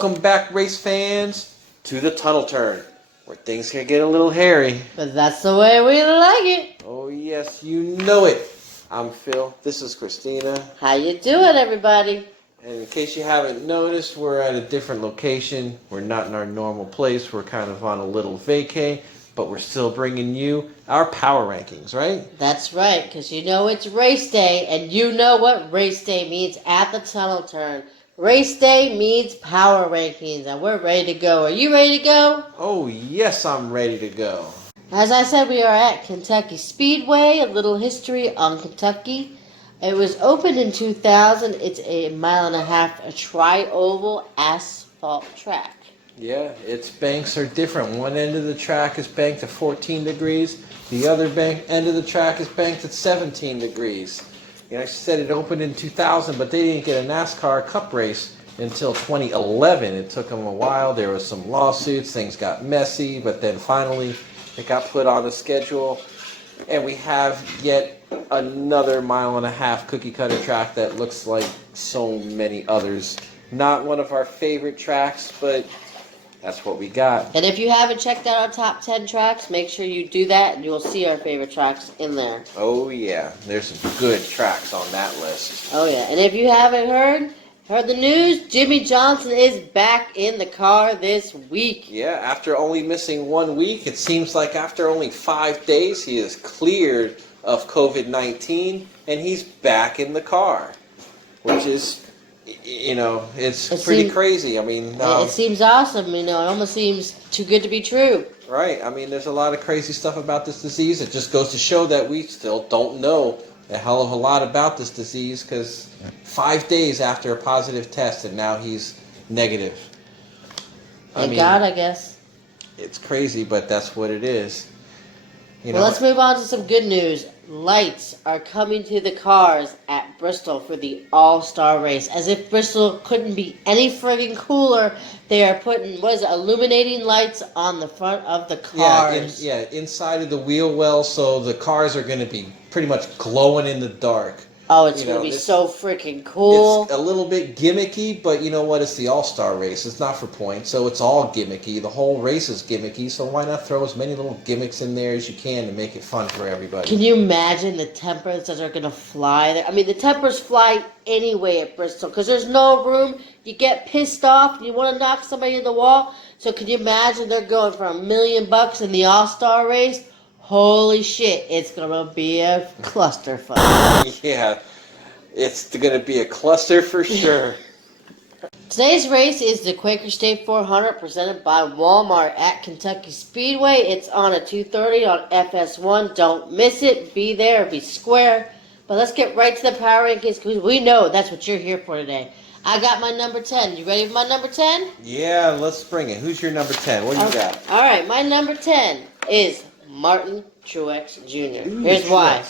Welcome back, race fans, to the Tunnel Turn, where things can get a little hairy. But that's the way we like it. Oh yes, you know it. I'm Phil. This is Christina. How you doing, everybody? And in case you haven't noticed, we're at a different location. We're not in our normal place. We're kind of on a little vacay, but we're still bringing you our power rankings, right? That's right, because you know it's race day, and you know what race day means at the Tunnel Turn. Race day means power rankings, and we're ready to go. Are you ready to go? Oh yes, I'm ready to go. As I said, we are at Kentucky Speedway. A little history on Kentucky. It was opened in 2000. It's a 1.5 mile, a tri-oval asphalt track. Yeah, its banks are different. One end of the track is banked at 14 degrees. The other end of the track is banked at 17 degrees. You know, I said it opened in 2000, but they didn't get a NASCAR Cup race until 2011. It took them a while. There was some lawsuits. Things got messy, but then finally it got put on the schedule. And we have yet another 1.5 mile cookie cutter track that looks like so many others. Not one of our favorite tracks, but that's what we got. And if you haven't checked out our top 10 tracks, make sure you do that, and you'll see our favorite tracks in there. Oh yeah, there's some good tracks on that list. Oh yeah, and if you haven't heard the news, Jimmie Johnson is back in the car this week. Yeah, after only missing 1 week, it seems like after only 5 days, he is cleared of COVID-19, and he's back in the car, which is, you know, it's pretty crazy. I mean, it seems awesome. You know, it almost seems too good to be true. Right. I mean, there's a lot of crazy stuff about this disease. It just goes to show that we still don't know a hell of a lot about this disease, because 5 days after a positive test, and now he's negative. Thank God, I guess. It's crazy, but that's what it is. You Well, know, let's move on to some good news. Lights are coming to the cars at Bristol for the All-Star race. As if Bristol couldn't be any friggin' cooler, they are putting, illuminating lights on the front of the cars. Yeah, inside of the wheel well, so the cars are going to be pretty much glowing in the dark. Oh, it's going to be so freaking cool. It's a little bit gimmicky, but you know what? It's the All-Star race. It's not for points, so it's all gimmicky. The whole race is gimmicky, so why not throw as many little gimmicks in there as you can to make it fun for everybody? Can you imagine the tempers that are going to fly there? I mean, the tempers fly anyway at Bristol because there's no room. You get pissed off and you want to knock somebody in the wall. So can you imagine they're going for $1 million in the All-Star race? Holy shit, it's going to be a clusterfuck. Yeah, it's going to be a cluster for sure. Today's race is the Quaker State 400 presented by Walmart at Kentucky Speedway. It's on at 2:30 on FS1. Don't miss it. Be there. Be square. But let's get right to the power rankings because we know that's what you're here for today. I got my number 10. You ready for my number 10? Yeah, let's bring it. Who's your number 10? What do you got? All right, my number 10 is Martin Truex Jr. Here's why.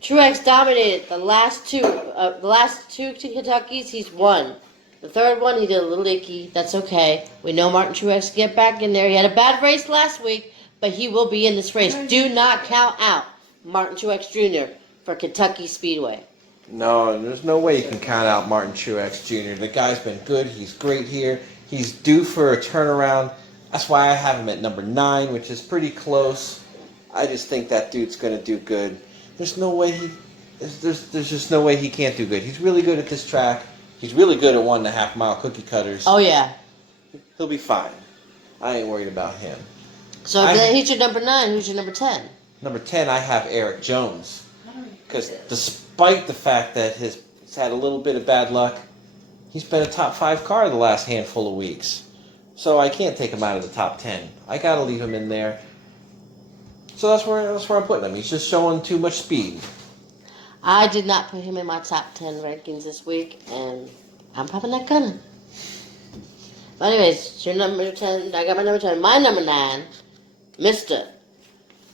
Truex dominated the last two Kentuckys. He's won. The third one, he did a little icky. That's okay. We know Martin Truex can get back in there. He had a bad race last week, but he will be in this race. Do not count out Martin Truex Jr. for Kentucky Speedway. No, there's no way you can count out Martin Truex Jr. The guy's been good. He's great here. He's due for a turnaround. That's why I have him at number 9, which is pretty close. I just think that dude's going to do good. There's no way there's just no way he can't do good. He's really good at this track. He's really good at 1.5 mile cookie cutters. Oh, yeah. He'll be fine. I ain't worried about him. So he's your number 9. Who's your number 10? Number 10, I have Eric Jones. Because despite the fact that he's had a little bit of bad luck, he's been a top 5 car the last handful of weeks. So I can't take him out of the top 10. I got to leave him in there. So that's where I'm putting him. He's just showing too much speed. I did not put him in my top 10 rankings this week, and I'm probably not gonna. But anyways, your number 10. I got my number 10. My number 9, Mr.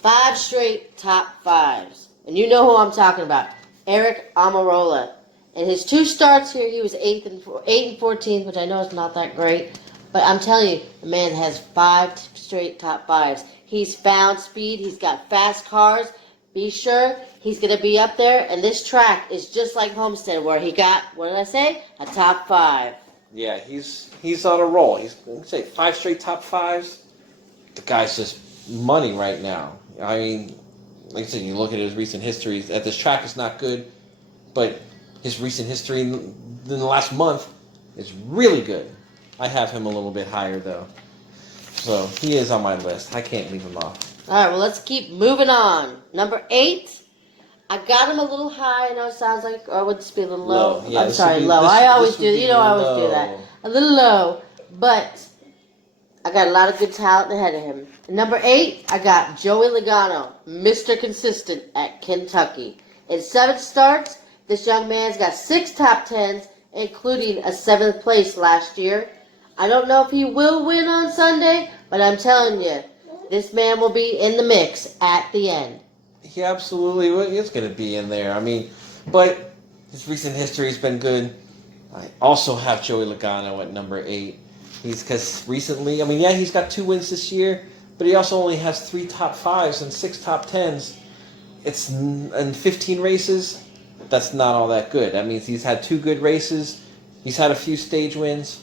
5 straight top 5s. And you know who I'm talking about. Eric Almirola. In his 2 starts here, he was 8 and 14th, which I know is not that great. But I'm telling you, the man has 5 straight top 5s. He's found speed. He's got fast cars. Be sure he's going to be up there. And this track is just like Homestead, where he got, what did I say? A top 5. Yeah, he's on a roll. He's, let's say, 5 straight top 5s. The guy's just money right now. I mean, like I said, you look at his recent history. At this track, it's not good, but his recent history in the last month is really good. I have him a little bit higher, though. So he is on my list. I can't leave him off. All right, well, let's keep moving on. Number 8, I got him a little high. I know it sounds like, or would this be a little low? Yeah, I'm sorry, be, low. I always do. I always do that. A little low, but I got a lot of good talent ahead of him. Number 8, I got Joey Logano, Mr. Consistent at Kentucky. In 7 starts, this young man's got 6 top 10s, including a 7th place last year. I don't know if he will win on Sunday, but I'm telling you, this man will be in the mix at the end. He absolutely is going to be in there. I mean, but his recent history has been good. I also have Joey Logano at number 8. Because recently, I mean, yeah, he's got 2 wins this year, but he also only has 3 top 5s and 6 top 10s. It's in 15 races. That's not all that good. That means he's had 2 good races. He's had a few stage wins,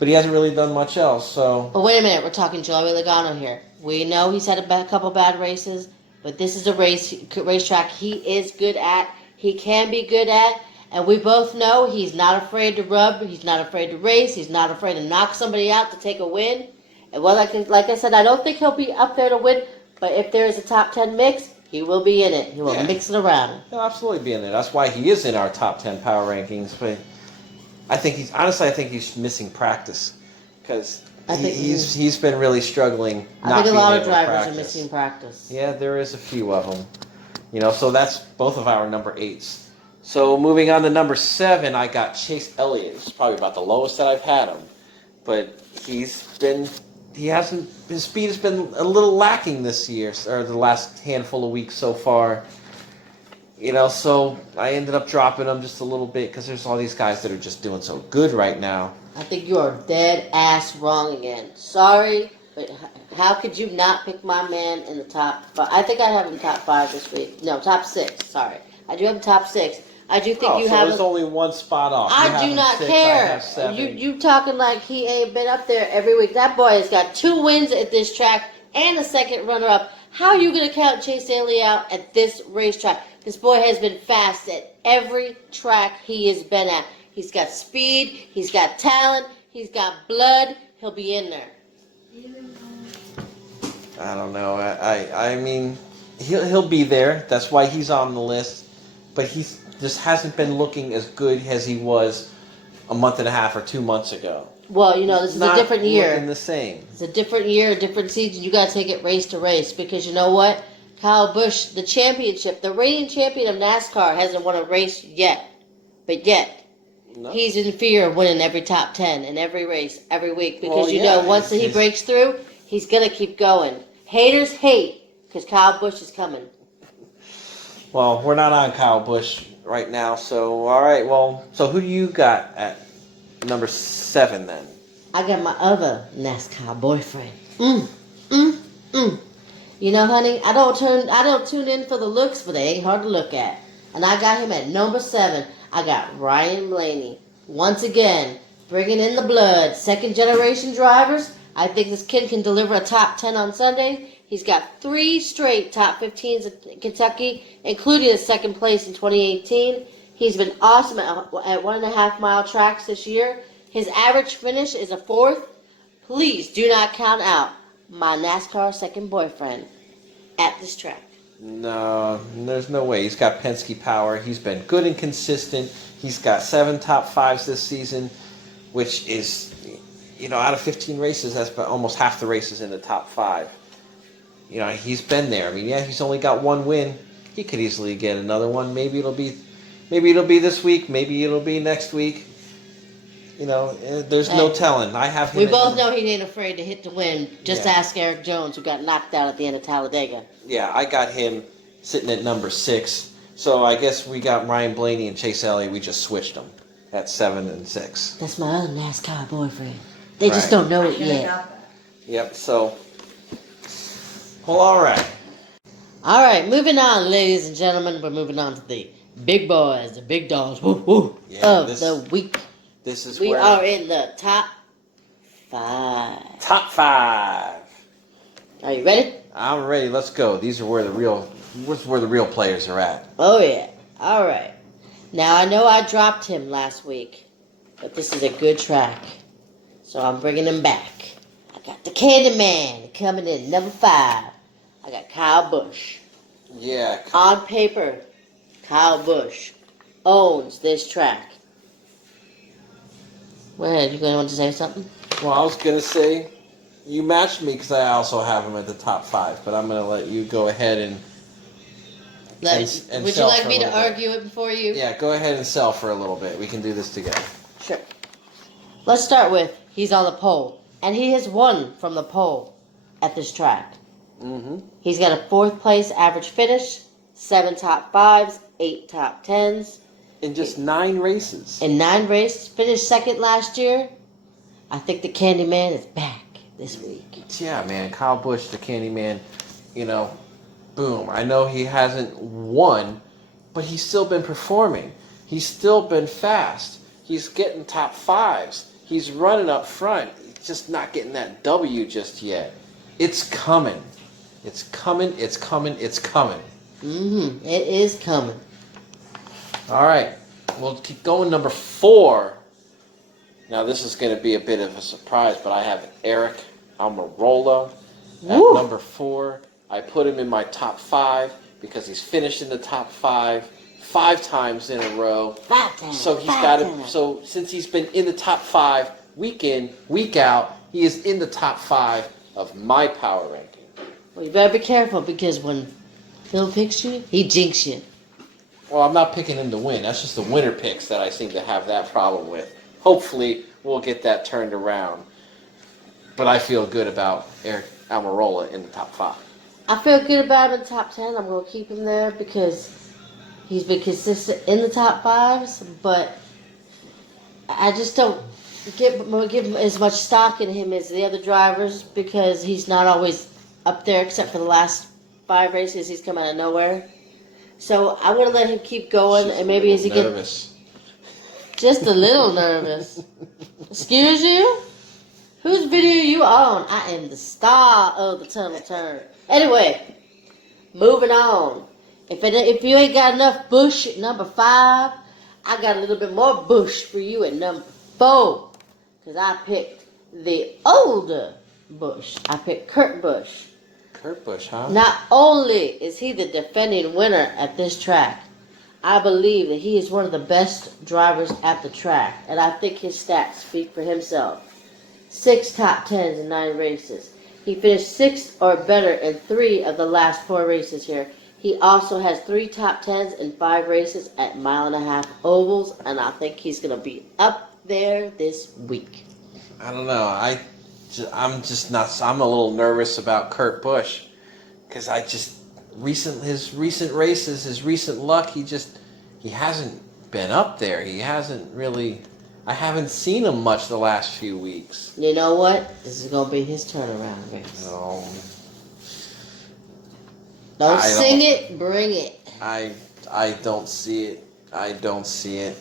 but he hasn't really done much else. So. But wait a minute, we're talking Joey Logano here. We know he's had a couple bad races, but this is a racetrack he is good at. He can be good at. And we both know he's not afraid to rub. He's not afraid to race. He's not afraid to knock somebody out to take a win. And well, like I said, I don't think he'll be up there to win. But if there is a top 10 mix, he will be in it. He will mix it around. He'll absolutely be in there. That's why he is in our top 10 power rankings. But I think he's missing practice because he's been really struggling. I think a lot of drivers are missing practice. Yeah, there is a few of them. So that's both of our number 8s. So moving on to number 7, I got Chase Elliott. It's probably about the lowest that I've had him, but his speed has been a little lacking this year, or the last handful of weeks so far. So I ended up dropping him just a little bit because there's all these guys that are just doing so good right now. I think you are dead ass wrong again. Sorry, but how could you not pick my man in the top 5? I think I have him top 5 this week. No, top 6. Sorry, I do have him top 6. I do think you have. So there's only one spot off. I do not care. You talking like he ain't been up there every week. That boy has got 2 wins at this track and a second runner-up. How are you going to count Chase Elliott out at this racetrack? This boy has been fast at every track he has been at. He's got speed. He's got talent. He's got blood. He'll be in there. I don't know. I mean, he'll be there. That's why he's on the list. But he's just hasn't been looking as good as he was a month and a half or 2 months ago. Well, this is a different year. Looking the same. It's a different year, a different season. You got to take it race to race because you know what? Kyle Busch, the championship, the reigning champion of NASCAR, hasn't won a race yet. But yet, he's in fear of winning every top 10 in every race, every week. Because once he breaks through, he's going to keep going. Haters hate because Kyle Busch is coming. Well, we're not on Kyle Busch right now, so all right. Well, so who do you got at number 7 then? I got my other NASCAR boyfriend. Honey, I don't tune in for the looks, but they ain't hard to look at. And I got him at number 7. I got Ryan Blaney. Once again, bringing in the blood. Second generation drivers. I think this kid can deliver a top 10 on Sunday. He's got 3 straight top 15s in Kentucky, including a second place in 2018. He's been awesome at 1.5 mile tracks this year. His average finish is a 4th. Please do not count out my NASCAR second boyfriend at this track. No, there's no way. He's got Penske power. He's been good and consistent. He's got 7 top 5s this season, which is, out of 15 races, that's almost half the races in the top 5. He's been there. I mean, he's only got 1 win. He could easily get another one. Maybe it'll be this week. Maybe it'll be next week. There's no telling. I have him. We both know he ain't afraid to hit the win. Just ask Eric Jones, who got knocked out at the end of Talladega. Yeah, I got him sitting at number 6. So I guess we got Ryan Blaney and Chase Elliott. We just switched them at 7 and 6. That's my other NASCAR boyfriend. They just don't know it yet. Yep. So. Well, all right. All right, moving on, ladies and gentlemen. We're moving on to the big boys, the big dogs of the week. This is We where are in the top 5. top 5. Are you ready? I'm ready. Let's go. These are where the real players are at. Oh, yeah. All right. Now, I know I dropped him last week, but this is a good track. So I'm bringing him back. I got the Candyman coming in, number 5. I got Kyle Busch. Yeah. On paper, Kyle Busch owns this track. Go ahead. You going to want to say something? Well, I was gonna say you matched me because I also have him at the top 5, but I'm gonna let you go ahead and Would you sell like for a me to little bit. argue it before you? Yeah, go ahead and sell for a little bit. We can do this together. Sure. Let's start with he's on the pole, and he has won from the pole at this track. Mm-hmm. He's got a 4th place average finish, 7 top 5s, 8 top 10s. In just 9 races. In 9 races, finished 2nd last year. I think the Candyman is back this week. Yeah, man. Kyle Busch, the Candyman, boom. I know he hasn't won, but he's still been performing. He's still been fast. He's getting top 5s. He's running up front. He's just not getting that W just yet. It's coming. It's coming. It's coming. It's coming. Mm-hmm. It is coming. All right. We'll keep going. Number 4. Now, this is going to be a bit of a surprise, but I have Eric Almirola at number 4. I put him in my top 5 because he's finished in the top 5 times in a row. 5 times. So he's got to. So since he's been in the top 5 week in, week out, he is in the top 5 of my power ranking. Well, you better be careful because when Phil picks you, he jinx you. Well, I'm not picking him to win. That's just the winner picks that I seem to have that problem with. Hopefully, we'll get that turned around. But I feel good about Eric Almirola in the top 5. I feel good about him in the top 10. I'm going to keep him there because he's been consistent in the top 5s, but I just don't give him as much stock in him as the other drivers because he's not always up there except for the last 5 races. He's come out of nowhere. So I'm going to let him keep going, and maybe as he gets just a little nervous. Excuse you? Whose video are you on? I am the star of the Tunnel Turn. Anyway, moving on. If you ain't got enough Bush at number 5, I got a little bit more Bush for you at number 4. Because I picked the older Bush. I picked Kurt Busch. Kurt Busch, huh? Not only is he the defending winner at this track, I believe that he is one of the best drivers at the track. And I think his stats speak for himself. 6 top 10s in 9 races. He finished 6th or better in 3 of the last 4 races here. He also has 3 top 10s in 5 races at 1.5 mile ovals, and I think he's going to be up there this week. I don't know. I'm just not. I'm a little nervous about Kurt Busch because his recent races, his recent luck, he hasn't been up there. He hasn't really. I haven't seen him much the last few weeks. You know what? This is going to be his turnaround race. No. Don't sing it, bring it. I don't see it. I don't see it.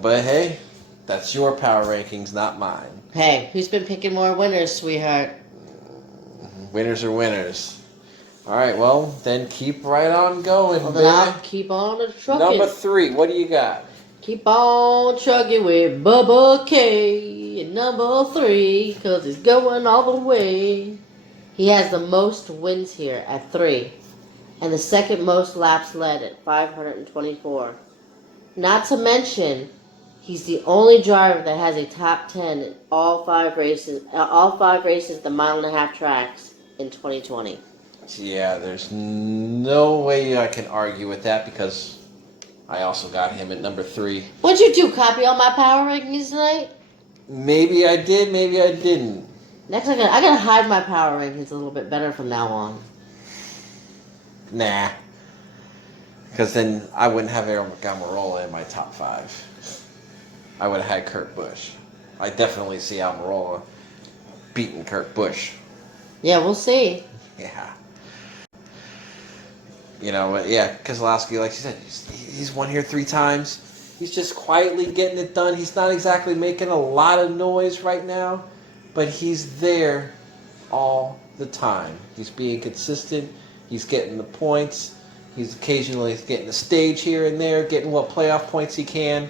But hey, that's your power rankings, not mine. Hey, who's been picking more winners, sweetheart? Winners are winners. All right, well, then keep right on going, Well, then I'll keep on trucking. Number 3, what do you got? Keep on trucking with Bubba K at number 3, because he's going all the way. He has the most wins here at 3, and the second most laps led at 524. Not to mention, he's the only driver that has a top 10 in all 5 races at the 1.5 mile tracks in 2020. Yeah, there's no way I can argue with that because I also got him at number 3. What'd you do, copy all my power rankings tonight? Maybe I did, maybe I didn't. Next, I gotta hide my power rankings a little bit better from now on. Nah. Because then I wouldn't have Eric Almirola in my top 5. I would have had Kurt Busch. I definitely see Almirola beating Kurt Busch. Yeah, we'll see. Yeah. But yeah, Keselowski, like you said, he's won here 3 times. He's just quietly getting it done. He's not exactly making a lot of noise right now, but he's there all the time. He's being consistent. He's getting the points. He's occasionally getting the stage here and there, getting what playoff points he can.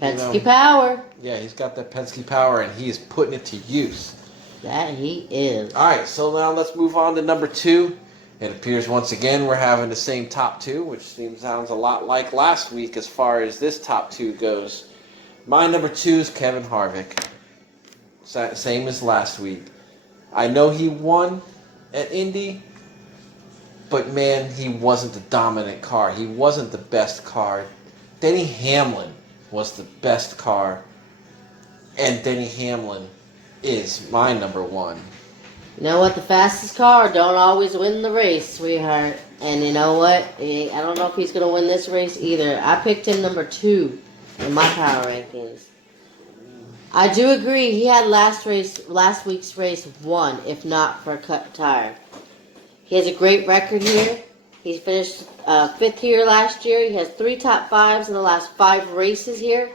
Penske power. Yeah, he's got that Penske power, and he is putting it to use. That he is. All right, so now let's move on to number 2. It appears once again we're having the same top 2, which sounds a lot like last week as far as this top 2 goes. My number 2 is Kevin Harvick. Same as last week. I know he won at Indy, but man, he wasn't the dominant car. He wasn't the best car. Denny Hamlin was the best car, and Denny Hamlin is my number 1. You know what? The fastest car don't always win the race, sweetheart. And you know what? I don't know if he's going to win this race either. I picked him number 2 in my power rankings. I do agree. He had last week's race won, if not for a cut tire. He has a great record here. He finished 5th here last year. He has 3 top 5s in the last 5 races here.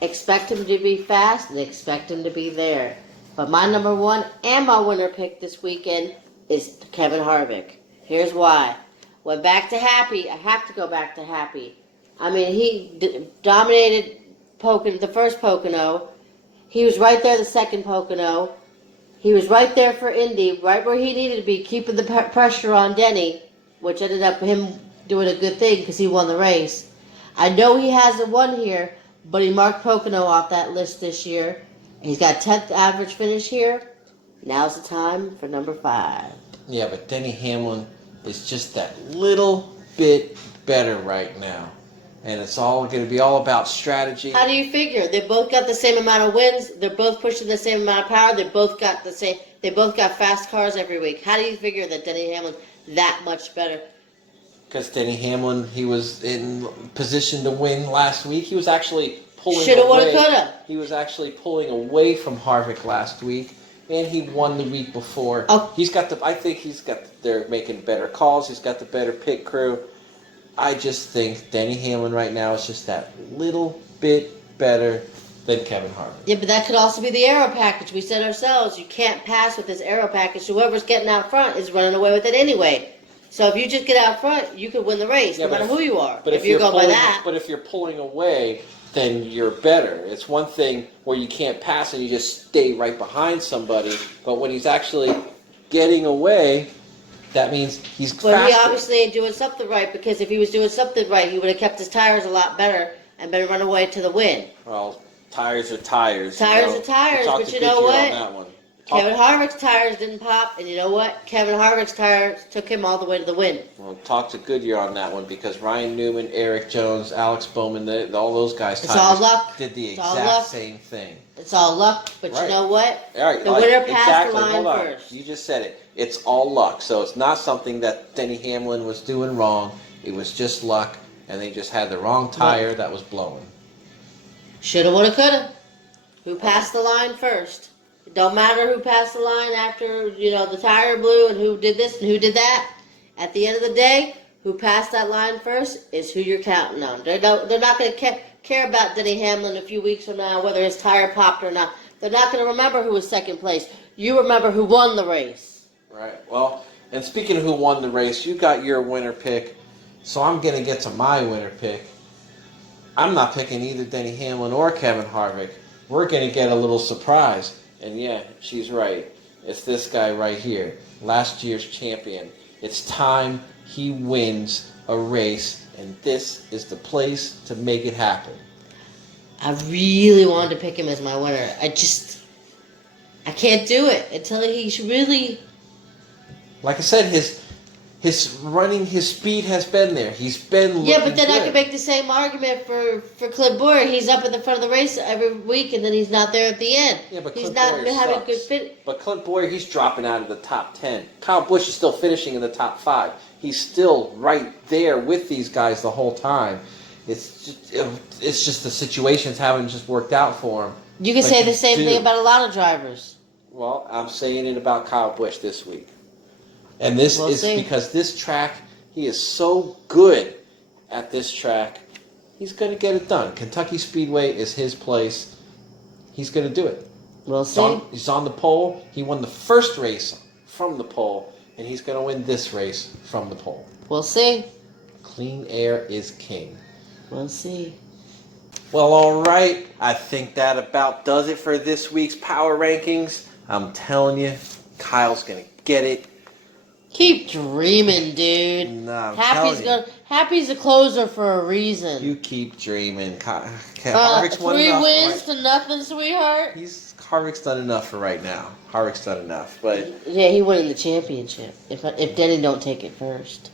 Expect him to be fast and expect him to be there. But my number 1 and my winner pick this weekend is Kevin Harvick. Here's why. Went back to Happy. I have to go back to Happy. I mean, he dominated the first Pocono. He was right there the second Pocono. He was right there for Indy, right where he needed to be, keeping the pressure on Denny, which ended up him doing a good thing because he won the race. I know he hasn't won here, but he marked Pocono off that list this year. He's got 10th average finish here. Now's the time for number 5. Yeah, but Denny Hamlin is just that little bit better right now. And it's all going to be all about strategy. How do you figure? They both got the same amount of wins. They're both pushing the same amount of power. They both got fast cars every week. How do you figure that Denny Hamlin's that much better? Because Denny Hamlin, he was in position to win last week. He was actually pulling Shoulda, woulda, away. coulda. He was actually pulling away from Harvick last week, and he won the week before. Oh. They're making better calls. He's got the better pit crew. I just think Denny Hamlin right now is just that little bit better than Kevin Harvick. Yeah, but that could also be the aero package. We said ourselves, you can't pass with this aero package. Whoever's getting out front is running away with it anyway. So if you just get out front, you could win the race, no matter who you are. But if you go by that. But if you're pulling away, then you're better. It's one thing where you can't pass and you just stay right behind somebody. But when he's actually getting away, that means he's faster. But he obviously ain't doing something right, because if he was doing something right, he would have kept his tires a lot better and been run away to the win. Well, tires are tires. Tires are tires, but you know what? On that one. Kevin Harvick's tires didn't pop, and you know what? Kevin Harvick's tires took him all the way to the win. Well, talk to Goodyear on that one, because Ryan Newman, Eric Jones, Alex Bowman, all those guys' It's all luck. did the It's all exact luck. same thing. It's all luck, but Right. you know what? All right, The winner passed the line hold on. first. You just said it. It's all luck. So it's not something that Denny Hamlin was doing wrong. It was just luck, and they just had the wrong tire that was blowing. Shoulda, woulda, coulda. Who passed the line first? It don't matter who passed the line after, the tire blew and who did this and who did that. At the end of the day, who passed that line first is who you're counting on. They're not going to care about Denny Hamlin a few weeks from now, whether his tire popped or not. They're not going to remember who was second place. You remember who won the race. Right. Well, and speaking of who won the race, you got your winner pick, so I'm going to get to my winner pick. I'm not picking either Denny Hamlin or Kevin Harvick. We're going to get a little surprise. And yeah, she's right. It's this guy right here, last year's champion. It's time he wins a race, and this is the place to make it happen. I really wanted to pick him as my winner. I can't do it until he's really... Like I said, his speed has been there. He's been looking Yeah, but then good. I could make the same argument for Clint Boyer. He's up at the front of the race every week, and then he's not there at the end. Yeah, but he's Clint not Boyer been having sucks. a good fit. But Clint Boyer, he's dropping out of the top 10. Kyle Busch is still finishing in the top 5. He's still right there with these guys the whole time. It's just the situations haven't just worked out for him. You can But say the same do. thing about a lot of drivers. Well, I'm saying it about Kyle Busch this week. And this We'll is see. because this track, he is so good at this track. he's going to get it done. Kentucky Speedway is his place. He's going to do it. We'll see. He's on the pole. He won the first race from the pole, and he's going to win this race from the pole. We'll see. Clean air is king. We'll see. Well, all right. I think that about does it for this week's Power Rankings. I'm telling you, Kyle's going to get it. Keep dreaming, dude. Nah, I'm telling you. Happy's a closer for a reason. You keep dreaming. Harvick's won 3 enough wins to nothing, sweetheart. Harvick's done enough for right now. Harvick's done enough, but yeah, he won the championship. If Denny don't take it first.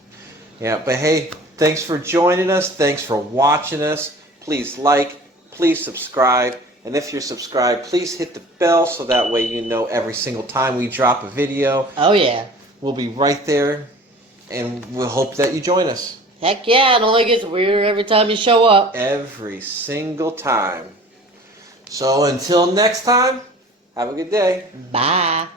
Yeah, but hey, thanks for joining us. Thanks for watching us. Please like, please subscribe, and if you're subscribed, please hit the bell so that way you know every single time we drop a video. Oh yeah. We'll be right there, and we'll hope that you join us. Heck yeah, it only gets weirder every time you show up. Every single time. So until next time, have a good day. Bye.